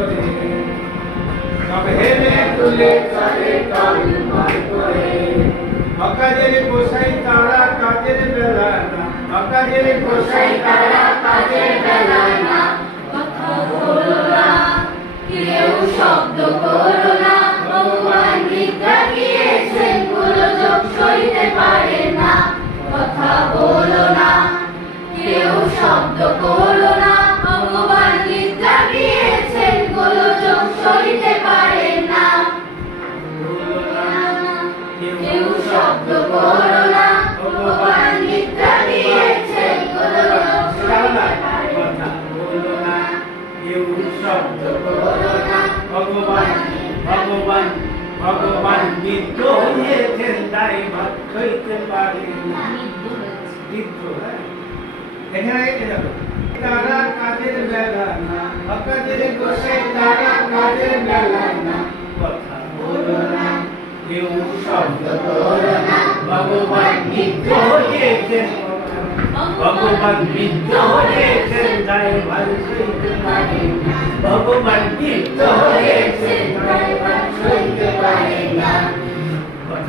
করে সব হেলে তুলে চলে টলমল করে অকাজের গোসাই তারা কাজের বেলা না অকাজের গোসাই তারা কাজের বেলা না কথা বলো না কেউ শব্দ করো না ভগবান নিদ্রা গিয়েছেন গোলযোগ সইতে পারে না কথা বলো না কেউ শব্দ করো না ভগবান নিদ্রা গিয়েছেন গোলযোগ সইতে পারে না কেউ শব্দ করো না ভগবান নিদ্রা গিয়েছেন গোলযোগ সইতে পারে না কেউ শব্দ করো না ভগবান ভগবান ভগবান নিত্য হয়েছেন তাই ভাত হইতে পারে না নিত্য এখানে দেখো তারা কাজের বেলা না অকাজের গোসাই তারা কাজের বেলা না কথা বলো না কেউ শব্দ করো না ভগবান নিত্য হয়েছেন ভগবান নিত্য হয়েছেন তাই ভাত হইতে পারে না ভগবান নিত্য